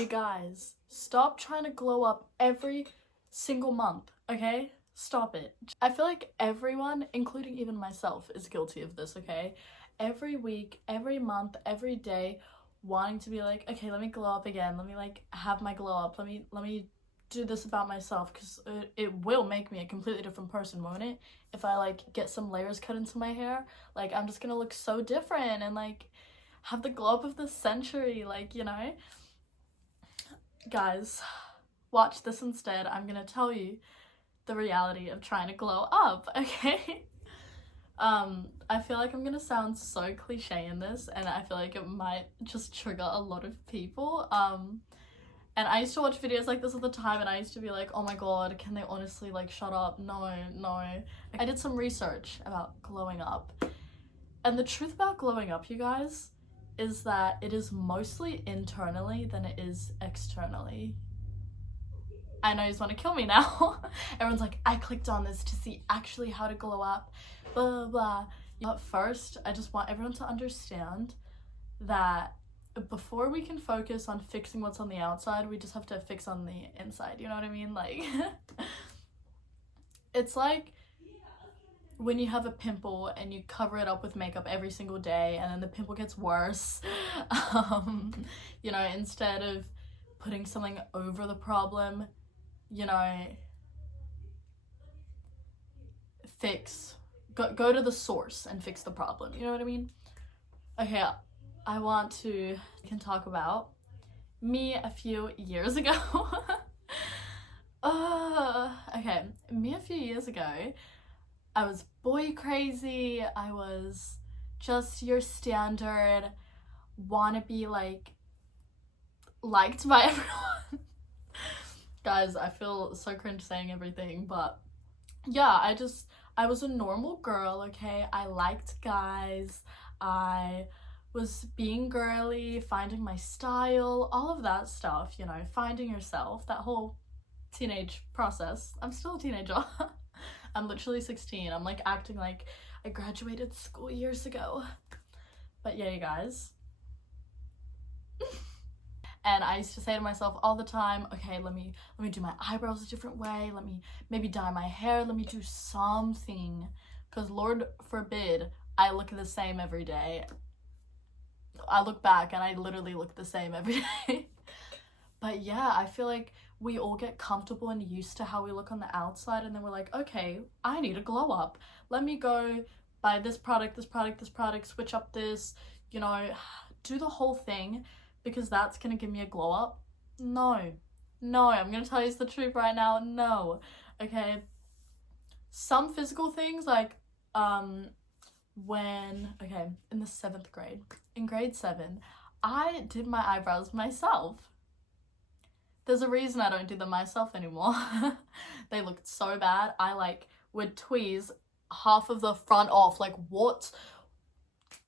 You guys, stop trying to glow up every single month, okay? Stop it. I feel like everyone, including even myself, is guilty of this, okay? Every week, every month, every day, wanting to be like, okay, let me glow up again. Let me like have my glow up. Let me do this about myself, because it will make me a completely different person, won't it? If I like get some layers cut into my hair, like I'm just gonna look so different and like have the glow up of the century, like, you know? Guys, watch this instead. I'm gonna tell you the reality of trying to glow up, okay? I feel like I'm gonna sound so cliche in this, and I feel like it might just trigger a lot of people. And I used to watch videos like this all the time, and I used to be like, oh my god, can they honestly like shut up? No. I did some research about glowing up, and the truth about glowing up, you guys, is that it is mostly internally than it is externally. I know you just want to kill me now. Everyone's like, I clicked on this to see actually how to glow up, blah, blah, blah. But first, I just want everyone to understand that before we can focus on fixing what's on the outside, we just have to fix on the inside, you know what I mean? Like, it's like when you have a pimple and you cover it up with makeup every single day and then the pimple gets worse. You know, instead of putting something over the problem, you know, go to the source and fix the problem, you know what I mean? Okay, I can talk about me a few years ago. Okay, me a few years ago, I was boy crazy. I was just your standard wanna be like liked by everyone. Guys, I feel so cringe saying everything, but yeah, I was a normal girl, okay? I liked guys. I was being girly, finding my style, all of that stuff, you know, finding yourself, that whole teenage process. I'm still a teenager. I'm literally 16. I'm like acting like I graduated school years ago. But yeah, you guys. And I used to say to myself all the time, okay, let me do my eyebrows a different way. Let me maybe dye my hair. Let me do something. Because Lord forbid I look the same every day. I look back and I literally look the same every day. But yeah, I feel like we all get comfortable and used to how we look on the outside, and then we're like, okay, I need a glow up. Let me go buy this product, switch up this, you know, do the whole thing because that's gonna give me a glow up. No, I'm gonna tell you the truth right now. No, okay. Some physical things like, in the 7th grade, in grade 7, I did my eyebrows myself. There's a reason I don't do them myself anymore. They looked so bad. I like would tweeze half of the front off. Like, what?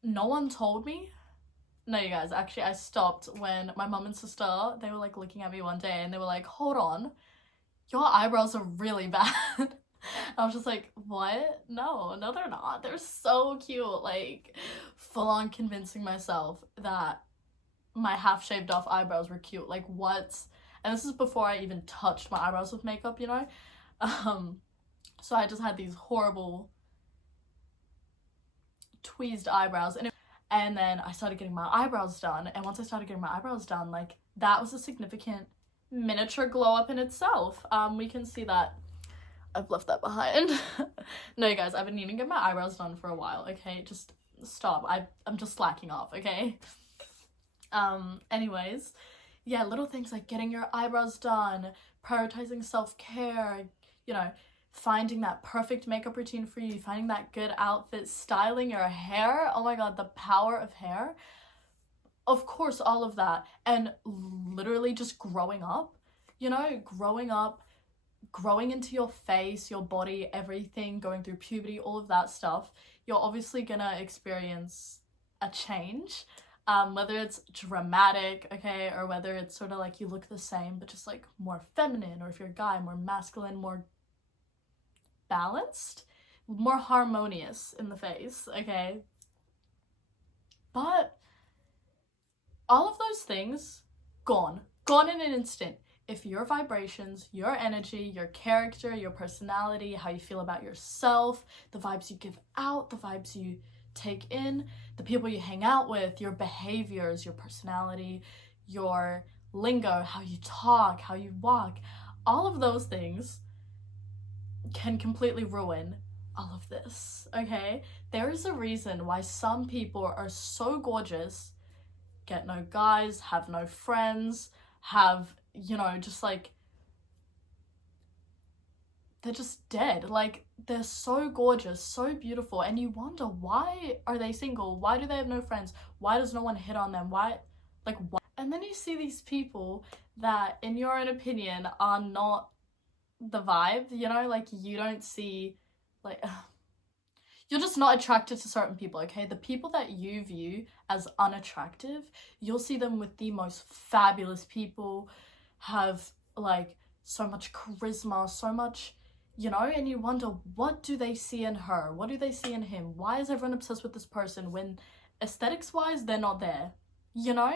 No one told me? No, you guys, actually I stopped when my mum and sister, they were like looking at me one day and they were like, hold on, your eyebrows are really bad. I was just like, what? No, they're not. They're so cute. Like, full on convincing myself that my half shaved off eyebrows were cute. Like, what? And this is before I even touched my eyebrows with makeup, you know? So I just had these horrible tweezed eyebrows. And then I started getting my eyebrows done. And once I started getting my eyebrows done, like, that was a significant miniature glow up in itself. We can see that. I've left that behind. No, you guys, I've been needing to get my eyebrows done for a while, okay? Just stop. I'm just slacking off, okay? Anyways, yeah, little things like getting your eyebrows done, prioritizing self-care, you know, finding that perfect makeup routine for you, finding that good outfit, styling your hair. Oh my god, the power of hair. Of course, all of that. And literally just growing up, you know, growing into your face, your body, everything, going through puberty, all of that stuff. You're obviously gonna experience a change. Whether it's dramatic, okay, or whether it's sort of like you look the same but just like more feminine, or if you're a guy, more masculine, more balanced, more harmonious in the face, okay? But all of those things, gone. gone in an instant. If your vibrations, your energy, your character, your personality, how you feel about yourself, the vibes you give out, the vibes you take in, the people you hang out with, your behaviors, your personality, your lingo, how you talk, how you walk, all of those things can completely ruin all of this, okay? There is a reason why some people are so gorgeous, get no guys, have no friends, have, you know, just like, they're just dead. Like, they're so gorgeous, so beautiful, and you wonder, why are they single? Why do they have no friends? Why does no one hit on them? Why? And then you see these people that, in your own opinion, are not the vibe, you know? Like, you don't see, like, you're just not attracted to certain people, okay? The people that you view as unattractive, you'll see them with the most fabulous people, have, like, so much charisma, so much, you know? And you wonder, what do they see in her? What do they see in him? Why is everyone obsessed with this person when aesthetics-wise, they're not there, you know?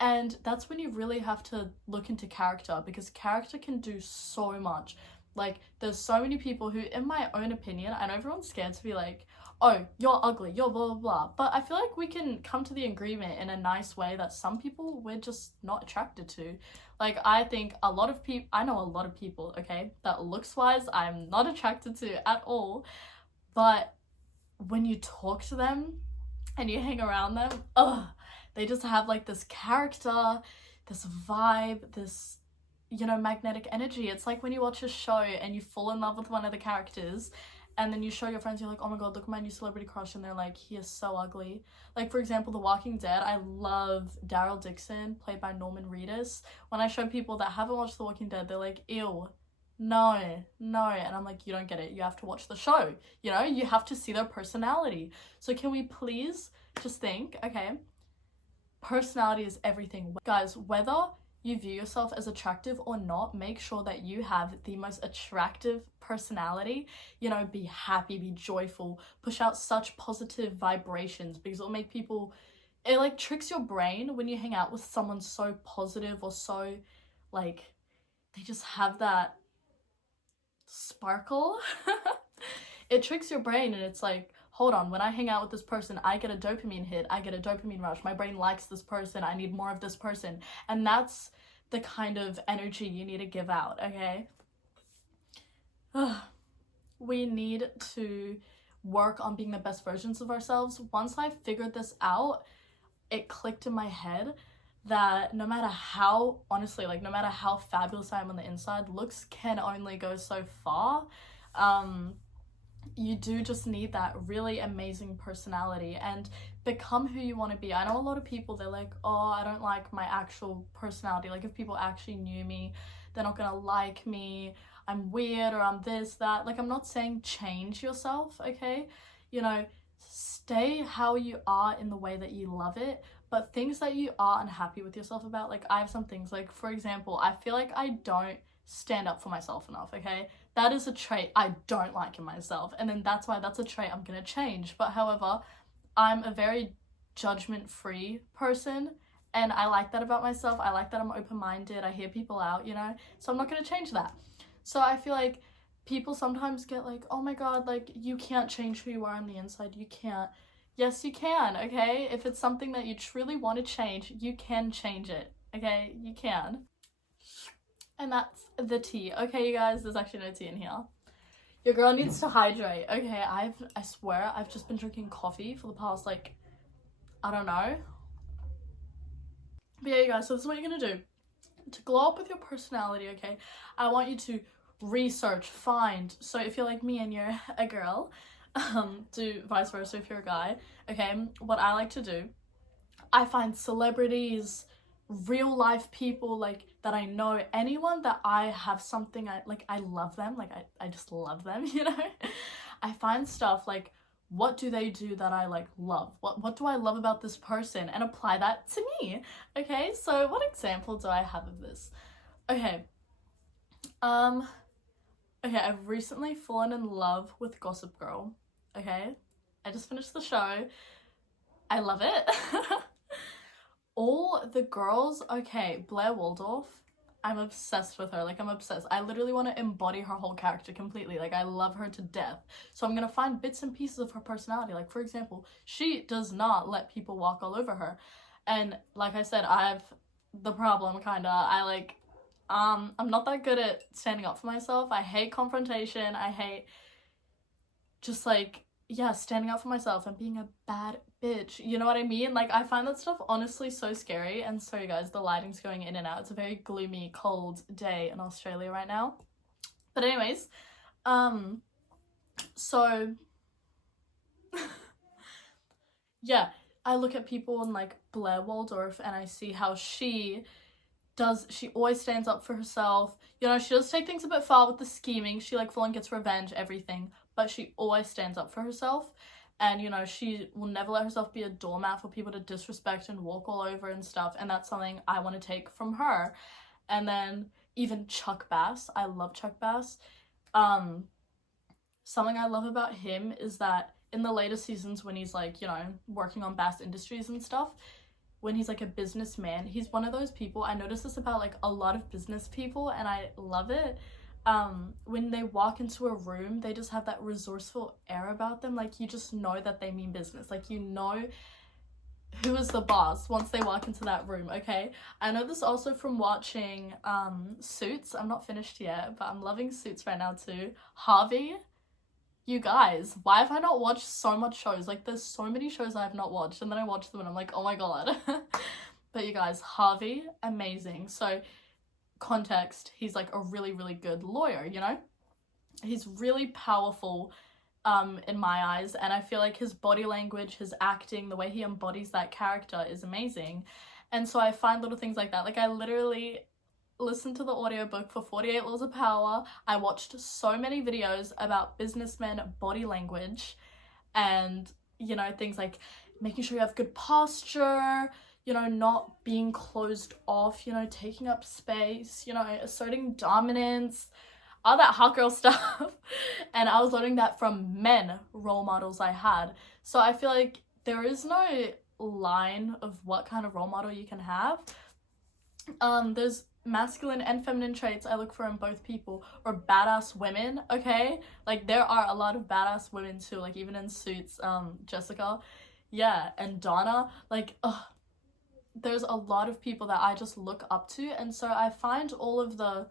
And that's when you really have to look into character, because character can do so much. Like, there's so many people who, in my own opinion, I know everyone's scared to be like, oh, you're ugly, you're blah, blah, blah. But I feel like we can come to the agreement in a nice way that some people we're just not attracted to. Like, I think I know a lot of people, okay, that looks-wise I'm not attracted to at all. But when you talk to them and you hang around them, they just have like this character, this vibe, this, you know, magnetic energy. It's like when you watch a show and you fall in love with one of the characters, and then you show your friends, you're like, oh my god, look at my new celebrity crush, and they're like, he is so ugly. Like, for example, The Walking Dead, I love Daryl Dixon, played by Norman Reedus. When I show people that haven't watched The Walking Dead, they're like, ew, no, and I'm like, you don't get it, you have to watch the show, you know, you have to see their personality. So can we please just think, okay, personality is everything. Guys, whether you view yourself as attractive or not, make sure that you have the most attractive personality. You know, be happy, be joyful, push out such positive vibrations, because it'll make people, it like tricks your brain when you hang out with someone so positive, or so like, they just have that sparkle. It tricks your brain, and it's like, hold on, when I hang out with this person, I get a dopamine hit, I get a dopamine rush, my brain likes this person, I need more of this person. And that's the kind of energy you need to give out, okay? We need to work on being the best versions of ourselves. Once I figured this out, it clicked in my head that no matter how, honestly, like, no matter how fabulous I am on the inside, looks can only go so far. You do just need that really amazing personality and become who you want to be. I know a lot of people, they're like, oh, I don't like my actual personality. Like, if people actually knew me, they're not gonna like me, I'm weird, or I'm this, that. Like, I'm not saying change yourself, okay? You know, stay how you are in the way that you love it, but things that you are unhappy with yourself about, like, I have some things, like, for example, I feel like I don't stand up for myself enough, okay? That is a trait I don't like in myself, and then that's why that's a trait I'm gonna change. But however, I'm a very judgment-free person, and I like that about myself. I like that I'm open-minded, I hear people out, you know? So I'm not gonna change that. So I feel like people sometimes get like, oh my god, like, you can't change who you are on the inside, you can't. Yes, you can, okay? If it's something that you truly want to change, you can change it, okay? You can. And that's the tea. Okay, you guys, there's actually no tea in here. Your girl needs to hydrate. Okay, I swear, I've just been drinking coffee for the past, like, I don't know. But yeah, you guys, so this is what you're gonna do. To glow up with your personality, okay, I want you to research, find. So if you're like me and you're a girl, do vice versa if you're a guy, okay, what I like to do, I find celebrities, real life people, like, that I know, anyone that I have something, I love them, like, I just love them, you know? I find stuff like, what do they do that I, like, love? What do I love about this person? And apply that to me, okay? So what example do I have of this? Okay, I've recently fallen in love with Gossip Girl, okay? I just finished the show. I love it. all the girls, okay, Blair Waldorf, I'm obsessed with her. Like, I'm obsessed. I literally want to embody her whole character completely. Like, I love her to death. So I'm gonna find bits and pieces of her personality. Like, for example, she does not let people walk all over her. And like I said, I have the problem, kinda. I'm not that good at standing up for myself. I hate confrontation. I hate just like, yeah, standing up for myself and being a bad bitch. You know what I mean? Like, I find that stuff honestly so scary. And sorry guys, the lighting's going in and out. It's a very gloomy, cold day in Australia right now. But anyways, so yeah, I look at people in like Blair Waldorf and I see how she always stands up for herself. You know, she does take things a bit far with the scheming. She like full on gets revenge, everything, but she always stands up for herself. And you know, she will never let herself be a doormat for people to disrespect and walk all over and stuff. And that's something I want to take from her. And then even Chuck Bass, I love Chuck Bass. Something I love about him is that in the later seasons when he's like, you know, working on Bass Industries and stuff, when he's like a businessman, he's one of those people. I notice this about like a lot of business people and I love it. When they walk into a room, they just have that resourceful air about them. Like, you just know that they mean business. Like, you know who is the boss once they walk into that room, okay? I know this also from watching Suits. I'm not finished yet, but I'm loving Suits right now too. Harvey, you guys, why have I not watched so much shows? Like, there's so many shows I have not watched, and then I watch them and I'm like, oh my god. But you guys, Harvey, amazing. So, context, he's like a really, really good lawyer, you know? He's really powerful in my eyes, and I feel like his body language, his acting, the way he embodies that character is amazing. And so I find little things like that. Like, I literally listened to the audiobook for 48 Laws of Power. I watched so many videos about businessmen body language and, you know, things like making sure you have good posture, you know, not being closed off, you know, taking up space, you know, asserting dominance, all that hot girl stuff. And I was learning that from men role models I had. So I feel like there is no line of what kind of role model you can have. There's masculine and feminine traits I look for in both people, or badass women, okay? Like, there are a lot of badass women too, like even in Suits, Jessica, yeah, and Donna, like, there's a lot of people that I just look up to. And so I find all of the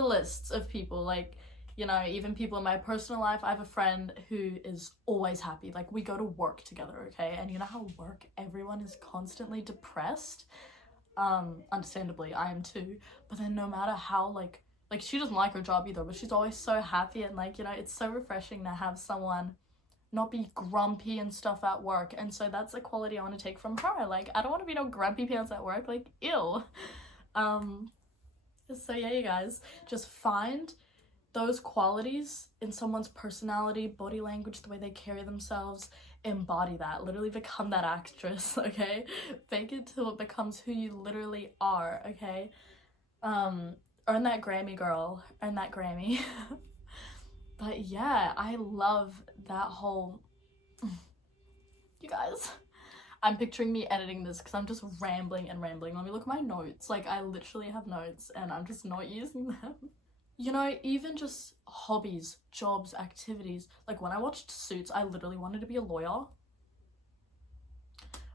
lists of people, like, you know, even people in my personal life. I have a friend who is always happy. Like, we go to work together, okay? And you know how work, everyone is constantly depressed. Understandably, I am too. But then no matter how, like she doesn't like her job either, but she's always so happy. And like, you know, it's so refreshing to have someone not be grumpy and stuff at work. And so that's a quality I want to take from her. Like, I don't want to be no grumpy pants at work. Like, ew. So yeah, you guys, just find those qualities in someone's personality, body language, the way they carry themselves, embody that, literally become that actress, okay? Fake it till it becomes who you literally are, okay? Earn that Grammy, girl, earn that Grammy. But yeah, I love that whole, you guys, I'm picturing me editing this because I'm just rambling and rambling. Let me look at my notes. Like, I literally have notes and I'm just not using them. You know, even just hobbies, jobs, activities. Like, when I watched Suits, I literally wanted to be a lawyer.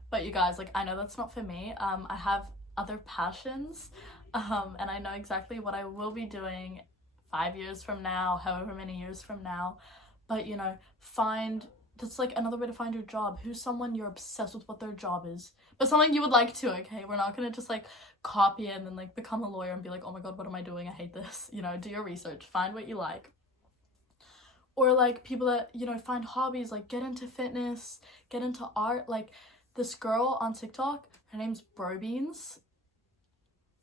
But you guys, like, I know that's not for me. I have other passions, and I know exactly what I will be doing 5 years from now, however many years from now. But, you know, that's like another way to find your job. Who's someone you're obsessed with what their job is, but something you would like to, okay? We're not gonna just like copy it and then like become a lawyer and be like, oh my god, what am I doing? I hate this. You know, do your research, find what you like. Or like people that, you know, find hobbies, like get into fitness, get into art. Like this girl on TikTok, her name's Brobeans.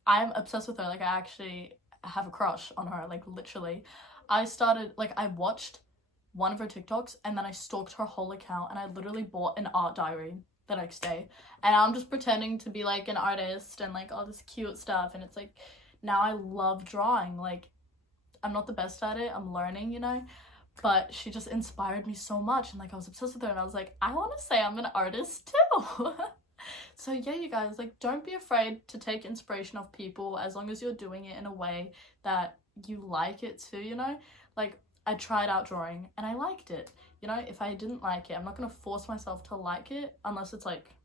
I'm obsessed with her. Like, I actually have a crush on her, like literally. I watched one of her TikToks and then I stalked her whole account and I literally bought an art diary the next day. And I'm just pretending to be like an artist and like all this cute stuff. And it's like, now I love drawing. Like, I'm not the best at it, I'm learning, you know, but she just inspired me so much. And like, I was obsessed with her and I was like, I want to say I'm an artist too. So yeah, you guys, like, don't be afraid to take inspiration off people as long as you're doing it in a way that you like it too, you know? Like, I tried out drawing and I liked it. You know, if I didn't like it, I'm not gonna force myself to like it unless it's like,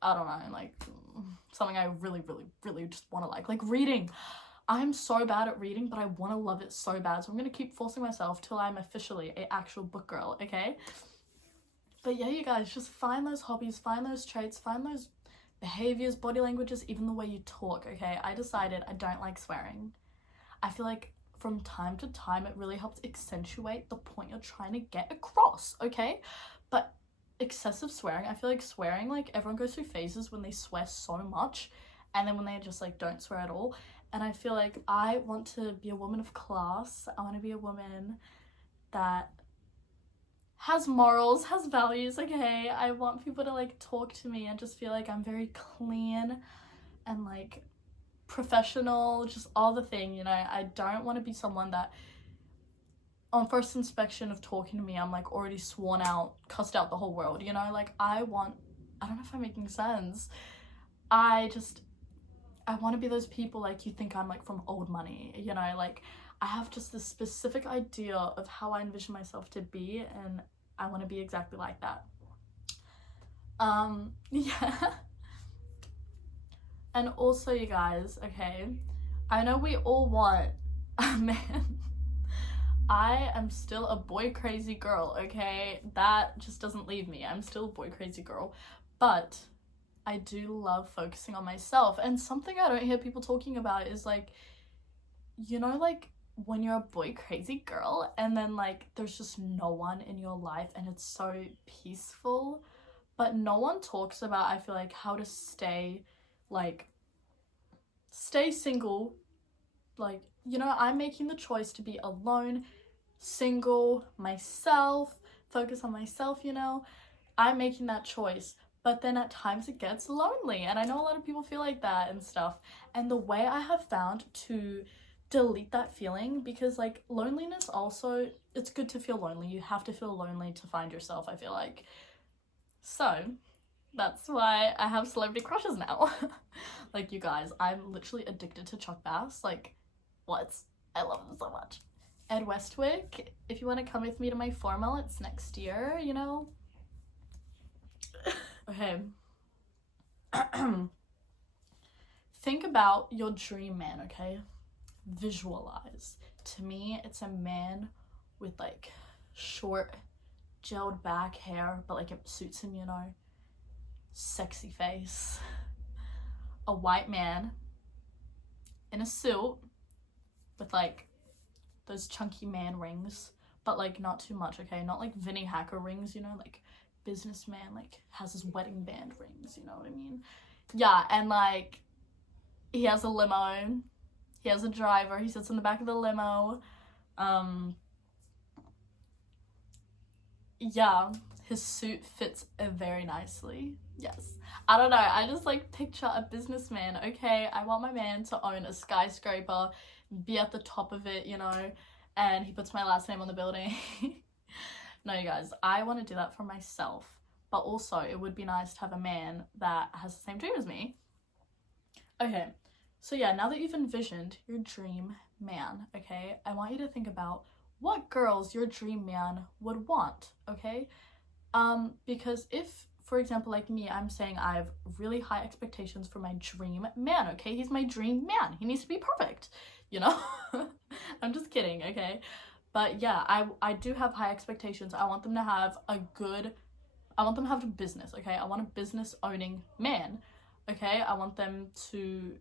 I don't know, like something I really, really, really just want to like reading. I'm so bad at reading, but I want to love it so bad. So I'm going to keep forcing myself till I'm officially an actual book girl, okay? But yeah, you guys, just find those hobbies, find those traits, find those behaviors, body languages, even the way you talk, okay? I decided I don't like swearing. I feel like from time to time, it really helps accentuate the point you're trying to get across, okay? But excessive swearing, I feel like swearing, like, everyone goes through phases when they swear so much, and then when they just, like, don't swear at all. And I feel like I want to be a woman of class. I want to be a woman that has morals, has values, okay? I want people to, like, talk to me and just feel like I'm very clean and, like, professional, just all the thing, you know? I don't want to be someone that on first inspection of talking to me, I'm, like, already sworn out, cussed out the whole world, you know? Like, I don't know if I'm making sense. I want to be those people, like, you think I'm, like, from old money, you know? Like, I have just this specific idea of how I envision myself to be, and I want to be exactly like that. Yeah. And also, you guys, okay, I know we all want a man. I am still a boy crazy girl, okay? That just doesn't leave me. I'm still a boy crazy girl. But I do love focusing on myself. And something I don't hear people talking about is, like, you know, like, when you're a boy crazy girl and then, like, there's just no one in your life and it's so peaceful, but no one talks about, I feel like, how to stay single. Like, you know, I'm making the choice to be alone, single, myself, focus on myself, you know? I'm making that choice. But then at times it gets lonely, and I know a lot of people feel like that and stuff. And the way I have found to delete that feeling, because, like, loneliness also, it's good to feel lonely. You have to feel lonely to find yourself, I feel like. So that's why I have celebrity crushes now. Like, you guys, I'm literally addicted to Chuck Bass. Like, what? I love him so much. Ed Westwick, if you want to come with me to my formal, it's next year, you know? Okay. Think about your dream man, okay? Visualize. To me, it's a man with, like, short, gelled back hair, but, like, it suits him, you know? Sexy face. A white man in a suit with, like, those chunky man rings, but, like, not too much, okay? Not like Vinnie Hacker rings, you know? Like, businessman, like, has his wedding band rings, you know what I mean? Yeah, and, like, he has a limo, he has a driver, he sits in the back of the limo. Yeah, his suit fits very nicely. Yes. I don't know, I just, like, picture a businessman, okay? I want my man to own a skyscraper, be at the top of it, you know, and he puts my last name on the building. No, you guys, I want to do that for myself, but also it would be nice to have a man that has the same dream as me. Okay, so yeah, now that you've envisioned your dream man, okay, I want you to think about what girls your dream man would want, okay? Because if, for example, like me, I'm saying I have really high expectations for my dream man, okay? He's my dream man. He needs to be perfect, you know? I'm just kidding, okay? But yeah, I do have high expectations. I want them to have a business, okay? I want a business owning man, okay? I want them to,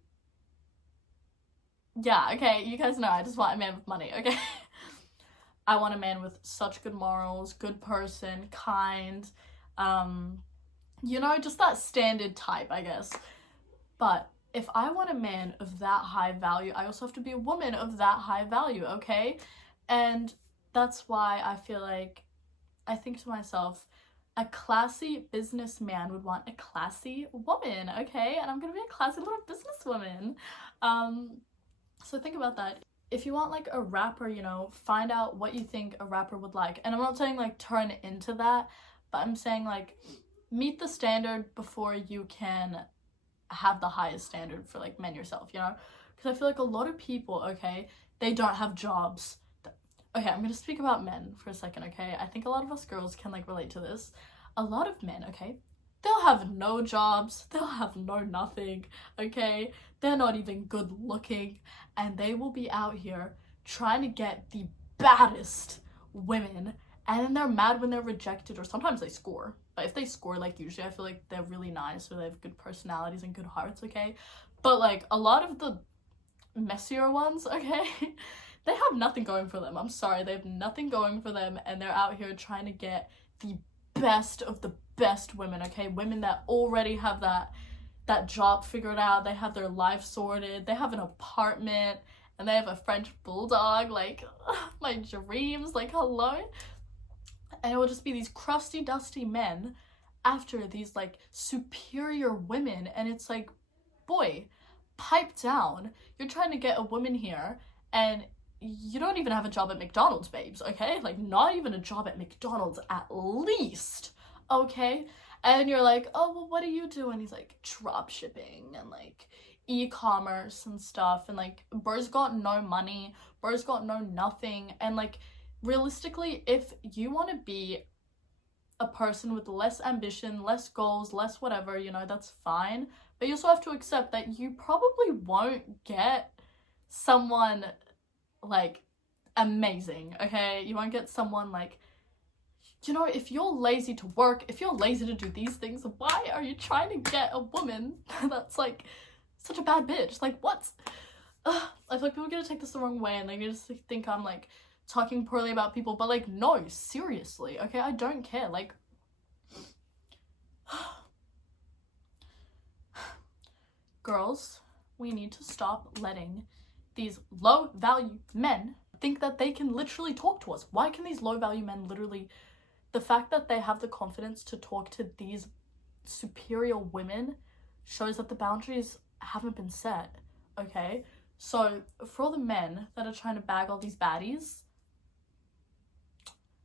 yeah, okay, you guys know, I just want a man with money, okay? I want a man with such good morals, good person, kind, you know, just that standard type, I guess. But if I want a man of that high value, I also have to be a woman of that high value, okay? And that's why I feel like, I think to myself, a classy businessman would want a classy woman, okay? And I'm gonna be a classy little businesswoman. So think about that. If you want, like, a rapper, you know, find out what you think a rapper would like. And I'm not saying, like, turn into that, but I'm saying, like, meet the standard before you can have the highest standard for like men yourself, you know? Because I feel like a lot of people, okay, they don't have jobs. Okay, I'm gonna speak about men for a second, okay? I think a lot of us girls can like relate to this. A lot of men, okay, they'll have no jobs, they'll have no nothing, okay? They're not even good looking, and they will be out here trying to get the baddest women, and then they're mad when they're rejected, or sometimes they score. But if they score, like, usually I feel like they're really nice, or they have good personalities and good hearts, okay? But like a lot of the messier ones, okay, they have nothing going for them. I'm sorry, they have nothing going for them, and they're out here trying to get the best of the best women, okay? Women that already have that job figured out, they have their life sorted, they have an apartment, and they have a French bulldog, like, my dreams, like, hello? And it will just be these crusty, dusty men after these, like, superior women, and it's like, boy, pipe down. You're trying to get a woman here, and you don't even have a job at McDonald's, babes, okay? Like, not even a job at McDonald's at least, okay? And you're like, oh, well, what do you do? And he's like, drop shipping and like e-commerce and stuff. And like, bro's got no money, bro's got no nothing. And like, realistically, if you want to be a person with less ambition, less goals, less whatever, you know, that's fine. But you also have to accept that you probably won't get someone like amazing, okay? You won't get someone like, you know, if you're lazy to work, if you're lazy to do these things, why are you trying to get a woman that's like such a bad bitch? Like, what? I feel like people are gonna take this the wrong way and they just think I'm like talking poorly about people, but like, no, seriously, okay? I don't care. Like, girls, we need to stop letting these low value men think that they can literally talk to us. Why can these low value men literally, the fact that they have the confidence to talk to these superior women shows that the boundaries haven't been set, okay? So for all the men that are trying to bag all these baddies,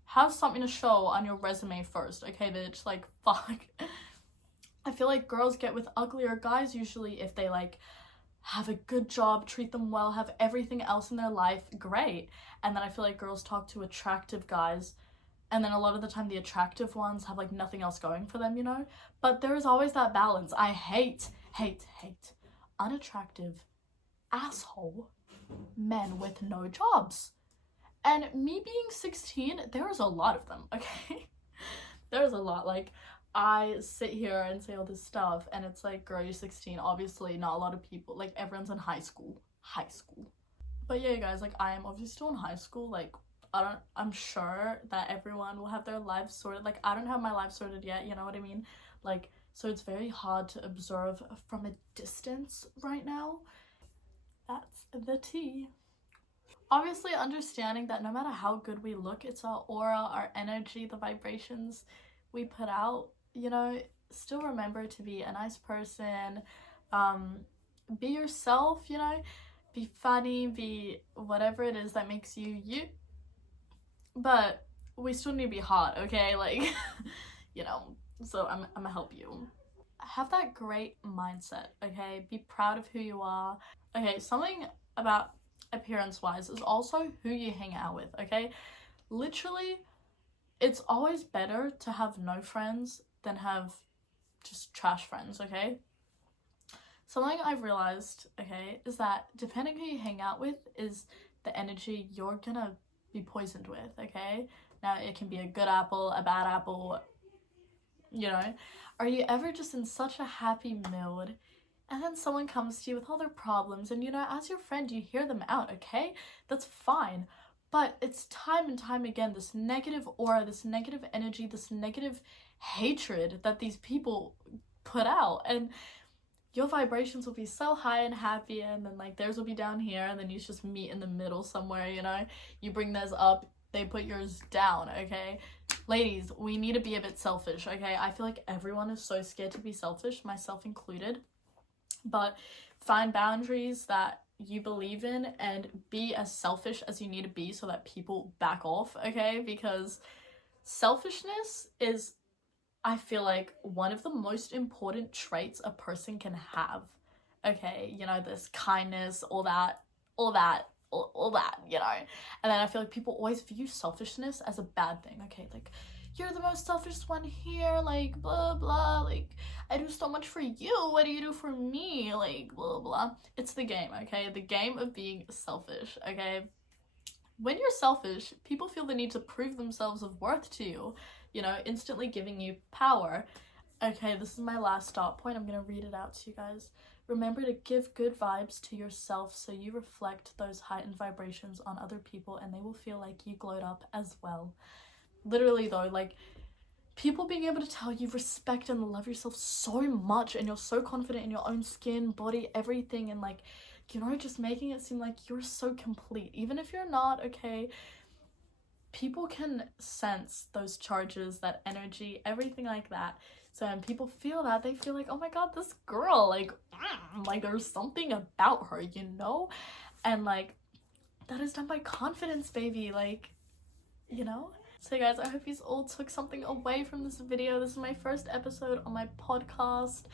have something to show on your resume first, okay, bitch? Like, fuck. I feel like girls get with uglier guys usually if they like have a good job, treat them well, have everything else in their life great. And then I feel like girls talk to attractive guys, and then a lot of the time the attractive ones have like nothing else going for them, you know? But there is always that balance. I hate unattractive asshole men with no jobs. And me being 16, there is a lot of them, okay? There's a lot. Like, I sit here and say all this stuff, and it's like, girl, you're 16. Obviously, not a lot of people, like, everyone's in high school. But yeah, guys, like, I am obviously still in high school. Like, I'm sure that everyone will have their lives sorted. Like, I don't have my life sorted yet, you know what I mean? Like, so it's very hard to observe from a distance right now. That's the tea. Obviously, understanding that no matter how good we look, it's our aura, our energy, the vibrations we put out, you know. Still remember to be a nice person, be yourself, you know, be funny, be whatever it is that makes you you, but we still need to be hot, okay? Like, you know, so I'm gonna help you. Have that great mindset, okay? Be proud of who you are. Okay, something about appearance-wise is also who you hang out with, okay? Literally, it's always better to have no friends than have just trash friends, okay? Something I've realized, okay, is that depending who you hang out with is the energy you're gonna be poisoned with, okay? Now, it can be a good apple, a bad apple, you know? Are you ever just in such a happy mood, and then someone comes to you with all their problems, and, you know, as your friend, you hear them out, okay? That's fine. But it's time and time again, this negative aura, this negative energy, this negative hatred that these people put out. And your vibrations will be so high and happy, and then, like, theirs will be down here, and then you just meet in the middle somewhere, you know? You bring theirs up, they put yours down, okay? Ladies, we need to be a bit selfish, okay? I feel like everyone is so scared to be selfish, myself included. But find boundaries that you believe in and be as selfish as you need to be so that people back off, okay? Because selfishness is I feel like one of the most important traits a person can have, okay, you know, this kindness, all that, you know. And then I feel like people always view selfishness as a bad thing, okay, like, you're the most selfish one here, like, blah, blah, like, I do so much for you, what do you do for me, like, blah, blah. It's the game, okay, the game of being selfish, okay. When you're selfish, people feel the need to prove themselves of worth to you know, instantly giving you power. Okay, this is my last stop point. I'm gonna read it out to you guys. Remember to give good vibes to yourself so you reflect those heightened vibrations on other people and they will feel like you glowed up as well. Literally though, like, people being able to tell you respect and love yourself so much and you're so confident in your own skin, body, everything, and like, you know, just making it seem like you're so complete. Even if you're not, okay, people can sense those charges, that energy, everything like that. So when people feel that, they feel like, oh my god, this girl, like there's something about her, you know? And like, that is done by confidence, baby, like, you know? So guys, I hope you all took something away from this video. This is my first episode on my podcast,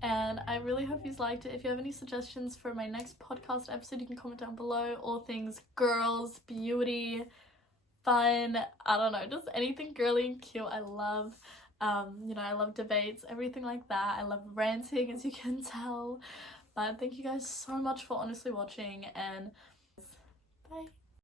and I really hope you liked it. If you have any suggestions for my next podcast episode, you can comment down below. All things girls, beauty, fun, I don't know, just anything girly and cute I love. You know, I love debates, everything like that. I love ranting, as you can tell. But thank you guys so much for honestly watching, and bye.